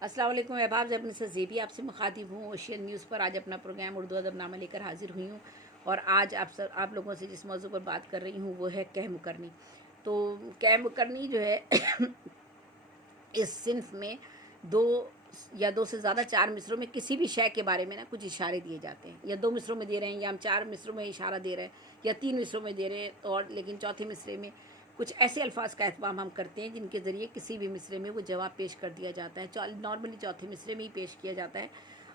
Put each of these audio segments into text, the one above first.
अस्सलाम वालेकुम। अहबाब जबन से ज़ेबी आपसे मुखातिब हूँ। ओशियन न्यूज़ पर आज अपना प्रोग्राम उर्दू अदबनामा लेकर हाजिर हुई हूँ और आज आप लोगों से जिस मौजू पर बात कर रही हूँ वो है कह मुकरनी। तो कह मुकरनी जो है इस सिन्फ में दो या दो से ज़्यादा चार मिसरों में किसी भी शय के बारे में ना कुछ इशारे दिए जाते हैं, या दो मिसरों में दे रहे हैं, या हम चार मिसरों में इशारा दे रहे हैं, या तीन मिसरों में दे रहे हैं, और लेकिन चौथे मिसरे में कुछ ऐसे अल्फाज का एहतमाम हम करते हैं जिनके ज़रिए किसी भी मिसरे में वो जवाब पेश कर दिया जाता है। नॉर्मली चौथे मिसरे में ही पेश किया जाता है,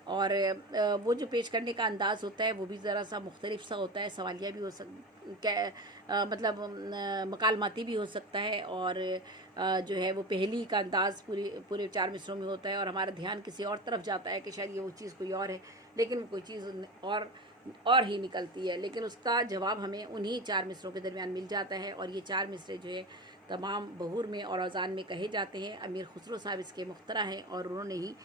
और वो जो पेश करने का अंदाज़ होता है वो भी ज़रा सा मुख्तलिफ सा होता है। सवालिया भी हो मतलब मकालमाती भी हो सकता है, और जो है वो पहली का अंदाज़ पूरे चार मिसरों में होता है, और हमारा ध्यान किसी और तरफ जाता है कि शायद ये वो चीज़ कोई और है, लेकिन वो कोई चीज़ और ही निकलती है, लेकिन उसका जवाब हमें उन्हीं चार मिसरों के दरमियान मिल जाता है। और ये चार मिसरे जो है तमाम बहूर में और अज़ान में कहे जाते हैं। अमीर खुसरो साहब इसके मुख्तरा हैं और उन्होंने ही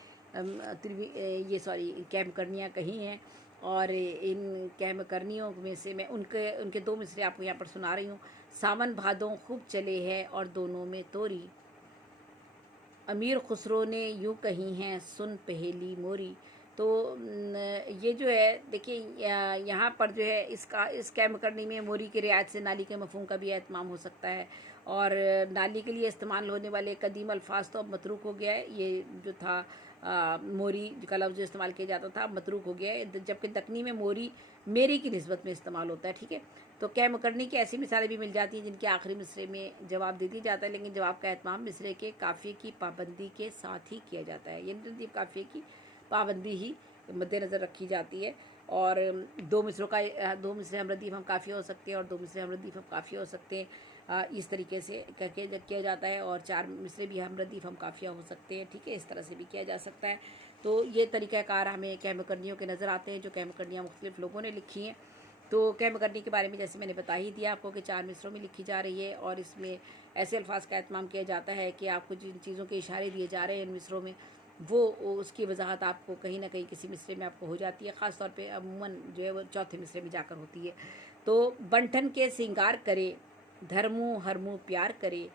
कह मुकरनियाँ कही हैं। और इन कह मुकरनियों में से मैं उनके दो मिसरे आपको यहाँ पर सुना रही हूँ। सावन भादों खूब चले हैं और दोनों में तोरी, अमीर खुसरो ने यूँ कही हैं सुन पहेली मोरी। तो ये जो है देखिए यहाँ पर जो है इस कह मुकरनी में मोरी की रियायत से नाली के मफहूम का भी एहतमाम हो सकता है। और नाली के लिए इस्तेमाल होने वाले कदीम अल्फाज तो अब मतरूक हो गया है। ये जो था मोरी का लफ्ज़ जो इस्तेमाल किया जाता था अब मतरूक हो गया है, जबकि दक्कनी में मोरी मेरी की निस्बत में इस्तेमाल होता है। ठीक है, तो कह मुकरनी की ऐसी मिसालें भी मिल जाती हैं जिनके आखिरी मिसरे में जवाब दे दिया जाता है, लेकिन जवाब का एहतमाम मिसरे के काफ़िए की पाबंदी के साथ ही किया जाता है। यानी काफ़िए की पाबंदी ही मद्देनज़र रखी जाती है। और दो मिसरे हमरदीफ हम काफ़िया हो सकते हैं, और दो मिसरे हमरदीफ हम काफ़िया हो सकते हैं। इस तरीके से करके किया जाता है। और चार मिसरे भी हमरदीफ हम काफ़िया हो सकते हैं। ठीक है, इस तरह से भी किया जा सकता है। तो ये तरीक़ाकार हमें कह मुकरनियों के नज़र आते हैं, जो कह मुकरनियाँ मुख्तलिफ़ लोगों ने लिखी हैं। तो कह मुकरनी के बारे में जैसे मैंने बता ही दिया आपको कि चार मिसरों में लिखी जा रही है, और इसमें ऐसे अल्फाज का एहतमाम किया जाता है कि आपको जिन चीज़ों के इशारे दिए जा रहे हैं इन मिसरों में, वो उसकी वजाहत आपको कहीं ना कहीं किसी मिसरे में आपको हो जाती है। ख़ास तौर पे अमूमन जो है वो चौथे मिसरे में जाकर होती है। तो बंठन के सिंगार करे, धर्मू हरमू प्यार करे,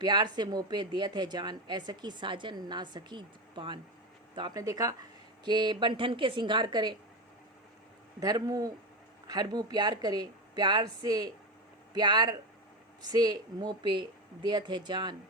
प्यार से मोह पे दियत है जान, ऐसा की साजन ना सकी पान। तो आपने देखा कि बंठन के सिंगार करे, धर्मू हरमू प्यार करे, प्यार से मुँह पे दियत है जान,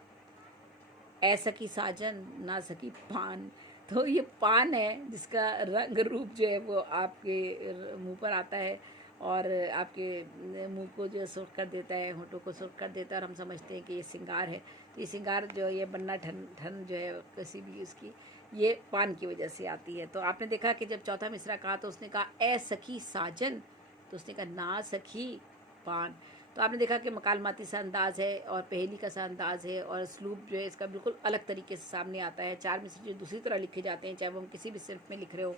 ऐसा की साजन ना सकी पान। तो ये पान है जिसका रंग रूप जो है वो आपके मुंह पर आता है, और आपके मुंह को जो सुर्ख कर देता है, होठों को सुर्ख कर देता है, और हम समझते हैं कि ये सिंगार है। तो ये सिंगार जो ये बन्ना ठन ठन जो है किसी भी उसकी, ये पान की वजह से आती है। तो आपने देखा कि जब चौथा मिसरा कहा तो उसने कहा ए सखी साजन, तो उसने कहा ना सखी पान। तो आपने देखा कि मकालमाती सा अंदाज़ है और पहेली का सा अंदाज़ है, और स्लूब जो है इसका बिल्कुल अलग तरीके से सामने आता है। चार मिसरे जो दूसरी तरह लिखे जाते हैं, चाहे वो हम किसी भी सिर्फ में लिख रहे हो,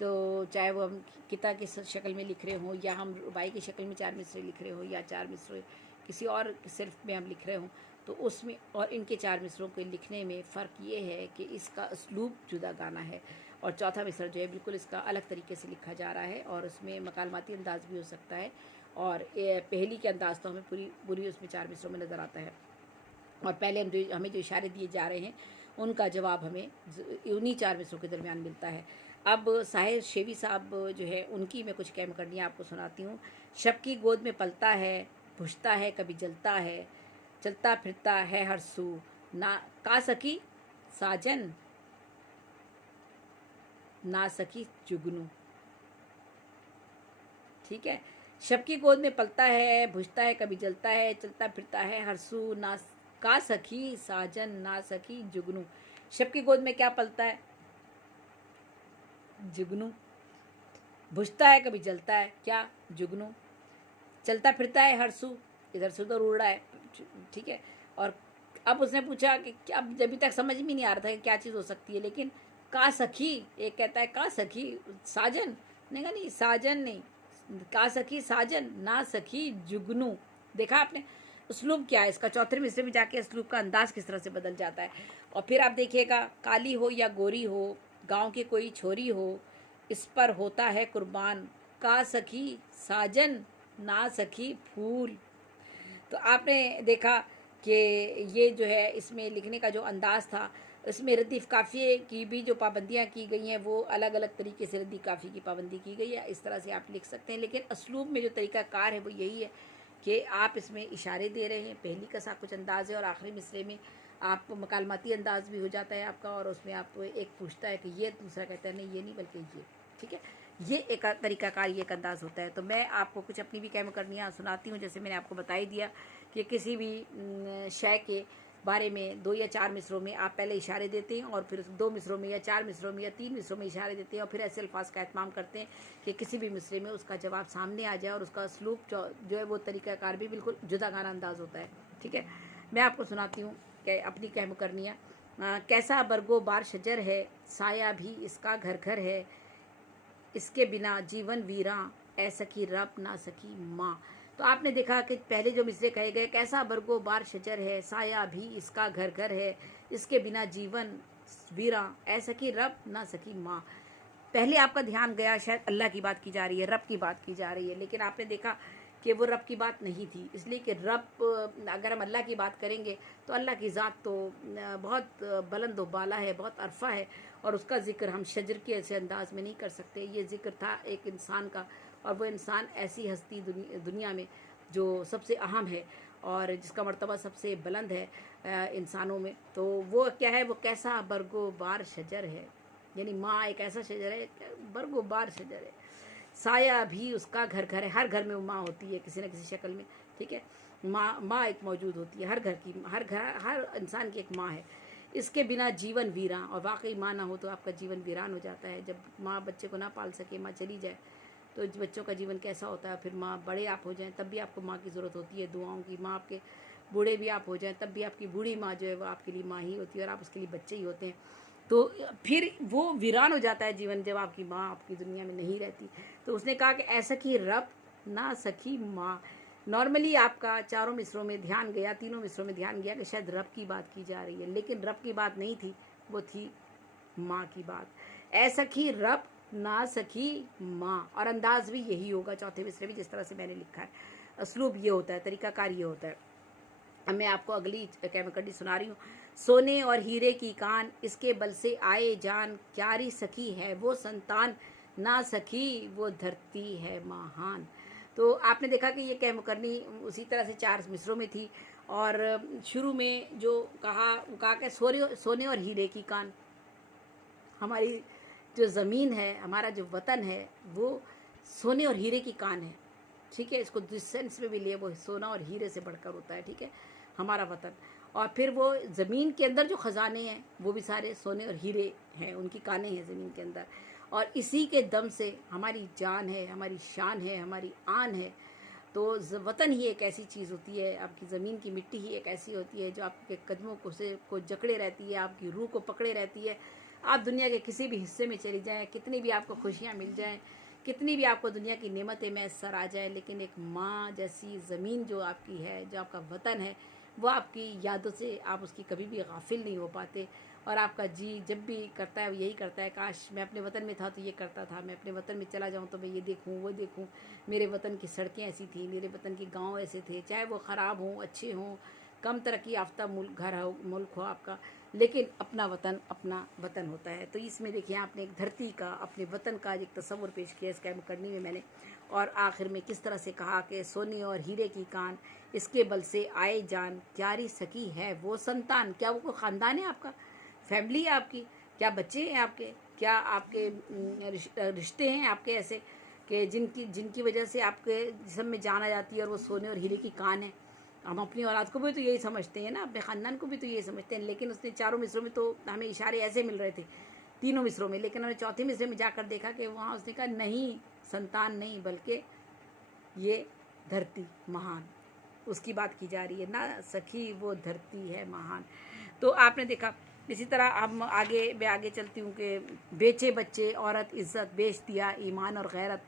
तो चाहे वो हम किता की शक्ल में लिख रहे हों, या हम रुबाई की शक्ल में चार मिसरे लिख रहे हो, या चार मिसरे किसी और सिर्फ में हम लिख रहे हों, तो उसमें और इनके चार मिसरों के लिखने में फ़र्क ये है कि इसका उसलूब जुदा गाना है, और चौथा मिसर जो है बिल्कुल इसका अलग तरीके से लिखा जा रहा है, और उसमें मकालमाती अंदाज़ भी हो सकता है, और पहली के अंदाज़ तो हमें पूरी उसमें चार मिसरों में नज़र आता है। और पहले हमें जो इशारे दिए जा रहे हैं उनका जवाब हमें उन्हीं चार मिसरों के दरमियान मिलता है। अब साहिर शेवी साहब जो है उनकी मैं कुछ कह मुकरनियाँ आपको सुनाती हूँ। शब की गोद में पलता है, भुजता है कभी जलता है, चलता फिरता है हर सू, ना का सकी साजन ना सकी जुगनू। ठीक है, शब की गोद में पलता है, भुजता है कभी जलता है, चलता फिरता है हरसू, ना का सखी साजन ना सखी जुगनू। शब की गोद में क्या पलता है? जुगनू। भुजता है कभी जलता है, क्या? जुगनू। चलता फिरता है हरसू, इधर से उधर उड़ रहा है। ठीक है, और अब उसने पूछा कि क्या, अभी तक समझ में नहीं आ रहा था कि क्या चीज़ हो सकती है, लेकिन का सखी, एक कहता है का सखी साजन, नहीं कहा नहीं साजन नहीं, का सखी साजन ना सखी जुगनू। देखा आपने उसलूब क्या है इसका, चौथे मिसरे में जाके उसलूब का अंदाज किस तरह से बदल जाता है। और फिर आप देखिएगा, काली हो या गोरी हो, गांव की कोई छोरी हो, इस पर होता है कुर्बान, का सखी साजन ना सखी फूल। तो आपने देखा कि ये जो है इसमें लिखने का जो अंदाज़ था उसमें रदीफ़ काफ़िए की भी जो पाबंदियाँ की गई हैं वो अलग अलग तरीके से रदीफ़ काफ़ी की पाबंदी की गई है, इस तरह से आप लिख सकते हैं। लेकिन असलूब में जो तरीक़ाकार है वो यही है कि आप इसमें इशारे दे रहे हैं, पहली का सा कुछ अंदाज़ है और आखिरी मिसरे में आप मकालमाती अंदाज़ भी हो जाता है आपका, और उसमें आप एक पूछता है कि ये, दूसरा कहता है नहीं ये नहीं बल्कि ये, ठीक है। ये एक तरीक़ाकार, ये एक अंदाज़ होता है। तो मैं आपको कुछ अपनी भी कैमकरनियाँ सुनाती हूँ। जैसे मैंने आपको बता ही दिया कि किसी भी शय के बारे में 2 या 4 मिसरों में आप पहले इशारे देते हैं और फिर 2 मिसरों में या 4 मिसरों में या 3 मिसरों में इशारे देते हैं और फिर ऐसे अल्फाज का एहतमाम करते हैं कि किसी भी मिसरे में उसका जवाब सामने आ जाए और उसका असलूब जो है वो तरीक़ाकार भी बिल्कुल जुदागाना अंदाज़ होता है, ठीक है। मैं आपको सुनाती हूँ कि अपनी कहम करनियाँ। कैसा बरगो बार शजर है, साया भी इसका घर घर है, इसके बिना जीवन वीरां, ऐ सकी रब ना सकी माँ। तो आपने देखा कि पहले जो मिसरे कहे गए, कैसा बरगो बार शजर है, साया भी इसका घर घर है, इसके बिना जीवन वीरां, ऐ सकी रब ना सकी माँ। पहले आपका ध्यान गया शायद अल्लाह की बात की जा रही है, रब की बात की जा रही है, लेकिन आपने देखा कि वो रब की बात नहीं थी। इसलिए कि रब, अगर हम अल्लाह की बात करेंगे तो अल्लाह की ज़ात तो बहुत बुलंद व बाला है, बहुत अरफा है, और उसका ज़िक्र हम शजर के ऐसे अंदाज में नहीं कर सकते। ये ज़िक्र था एक इंसान का, और वो इंसान ऐसी हस्ती दुनिया में जो सबसे अहम है और जिसका मर्तबा सबसे बुलंद है इंसानों में। तो वो क्या है, वो कैसा बरगो बार शजर है, यानी माँ एक ऐसा शजर है, बरगो बार शजर है, साया भी उसका घर घर है। हर घर में वो माँ होती है किसी न किसी शक्ल में, ठीक है। माँ एक मौजूद होती है हर घर की, हर घर, हर इंसान की एक माँ है। इसके बिना जीवन वीरान, और वाकई माँ ना हो तो आपका जीवन वीरान हो जाता है। जब माँ बच्चे को ना पाल सके, माँ चली जाए, तो बच्चों का जीवन कैसा होता है। फिर माँ बड़े आप हो जाएं तब भी आपको माँ की ज़रूरत होती है, दुआओं की। माँ आपके बूढ़े भी आप हो जाएं तब भी आपकी बूढ़ी माँ जो है वो आपके लिए माँ ही होती है और आप उसके लिए बच्चे ही होते हैं। तो फिर वो वीरान हो जाता है जीवन जब आपकी माँ आपकी दुनिया में नहीं रहती। तो उसने कहा कि ऐसा कि रब ना सखी माँ। नॉर्मली आपका चारों मिसरों में ध्यान गया, तीनों मिसरों में ध्यान गया कि शायद रब की बात की जा रही है, लेकिन रब की बात नहीं थी, वो थी माँ की बात। ऐसा कि रब ना सखी माँ, और अंदाज भी यही होगा चौथे मिसरे में जिस तरह से मैंने लिखा है। असलूब ये होता है, तरीकाकार ये होता है। अब मैं आपको अगली कैमकड़ी सुना रही हूँ। सोने और हीरे की कान, इसके बल से आए जान, क्यारी सखी है वो संतान, ना सखी वो धरती है महान। तो आपने देखा कि ये कैमकरनी उसी तरह से 4 मिसरों में थी, और शुरू में जो कहा वो कहा कि सोने और हीरे की कान। हमारी जो ज़मीन है, हमारा जो वतन है, वो सोने और हीरे की कान है, ठीक है। इसको जिस सेंस में भी लिए वो सोना और हीरे से बढ़कर होता है, ठीक है, हमारा वतन। और फिर वो ज़मीन के अंदर जो ख़जाने हैं वो भी सारे सोने और हीरे हैं, उनकी कानें हैं ज़मीन के अंदर, और इसी के दम से हमारी जान है, हमारी शान है, हमारी आन है। तो वतन ही एक ऐसी चीज़ होती है, आपकी ज़मीन की मिट्टी ही एक ऐसी होती है जो आपके कदमों को जकड़े रहती है, आपकी रूह को पकड़े रहती है। आप दुनिया के किसी भी हिस्से में चली जाएं, कितनी भी आपको खुशियाँ मिल जाएं, कितनी भी आपको दुनिया की नेमतें मैसर आ जाए, लेकिन एक माँ जैसी ज़मीन जो आपकी है, जो आपका वतन है, वो आपकी यादों से आप उसकी कभी भी गाफिल नहीं हो पाते। और आपका जी जब भी करता है वो यही करता है, काश मैं अपने वतन में था तो ये करता था, मैं अपने वतन में चला जाऊँ तो मैं ये देखूँ वो देखूँ, मेरे वतन की सड़कें ऐसी थी, मेरे वतन के गांव ऐसे थे, चाहे वो ख़राब हों अच्छे हों, कम तरक्की याफ्ता मुल्क हो आपका, लेकिन अपना वतन होता है। तो इसमें देखिए आपने एक धरती का, अपने वतन का एक तस्वुर पेश किया इस कैम करनी में मैंने। और आखिर में किस तरह से कहा कि सोने और हीरे की कान, इसके बल से आए जान, क्यारी सकी है वो संतान। क्या वो कोई ख़ानदान है आपका, फैमिली है आपकी, क्या बच्चे हैं आपके, क्या आपके रिश्ते हैं आपके ऐसे कि जिनकी वजह से आपके जिस्म में जान आ जाती है और वो सोने और हीरे की कान है। हम अपनी औलाद को भी तो यही समझते हैं ना, अपने ख़ानदान को भी तो यही समझते हैं, लेकिन उसने चारों मिसरों में तो हमें इशारे ऐसे मिल रहे थे, तीनों मिसरों में, लेकिन हमने चौथे मिसरे में जाकर देखा कि वहाँ उसने कहा नहीं, संतान नहीं, बल्कि ये धरती महान, उसकी बात की जा रही है, ना सखी वो धरती है महान। तो आपने देखा। इसी तरह हम मैं आगे चलती हूँ कि बेचे बच्चे औरत इज़्ज़त, बेच दिया ईमान और गैरत,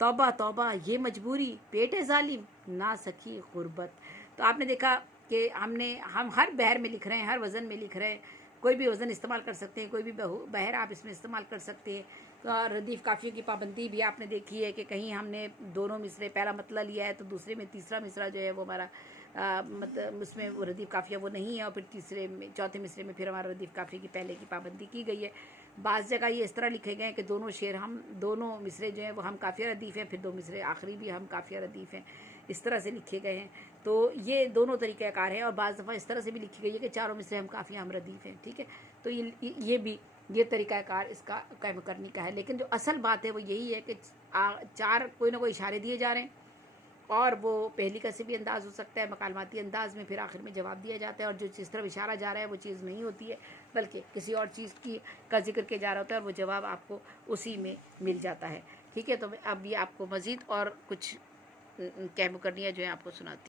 तौबा तौबा ये मजबूरी, पेट है जालिम, ना सखी गुर्बत। तो आपने देखा कि हम हर बहर में लिख रहे हैं, हर वज़न में लिख रहे हैं, कोई भी वज़न इस्तेमाल कर सकते हैं, कोई भी बहर आप इसमें इस्तेमाल कर सकते हैं। तो रदीफ़ काफ़ियों की पाबंदी भी आपने देखी है कि कहीं हमने दोनों मिसरे पहला मतला लिया है तो दूसरे में तीसरा मिसरा जो है वो हमारा मतलब उसमें वो रदीफ़ काफ़िया वो नहीं है, और फिर चौथे मिसरे में फिर हमारा रदीफ़ काफ़िए की पहले की पाबंदी की गई है। बाज़ जगह ये इस तरह लिखे गए हैं कि दोनों मिसरे जो हैं वो हम काफ़िया रदीफ़ हैं, फिर 2 मिसरे आखिरी भी हम काफ़िया रदीफ़ हैं, इस तरह से लिखे गए हैं। तो ये दोनों तरीक़ाकार है, और बाज़ दफ़ा इस तरह से भी लिखी गई है कि चारों मिसरे हम काफ़िया हम रदीफ़ हैं, ठीक है। तो ये भी ये तरीक़ाकार इसका कैम करनी का है। लेकिन जो असल बात है वो यही है कि 4 कोई ना कोई इशारे दिए जा रहे हैं, और वो पहली का से भी अंदाज़ हो सकता है, मकालमाती अंदाज़ में फिर आखिर में जवाब दिया जाता है, और जो जिस तरफ इशारा जा रहा है वो चीज़ नहीं होती है, बल्कि किसी और चीज़ का जिक्र किया जा रहा होता है, और वो जवाब आपको उसी में मिल जाता है, ठीक है। तो अब ये आपको मज़ीद और कुछ कैम करनियाँ जो है आपको सुनाती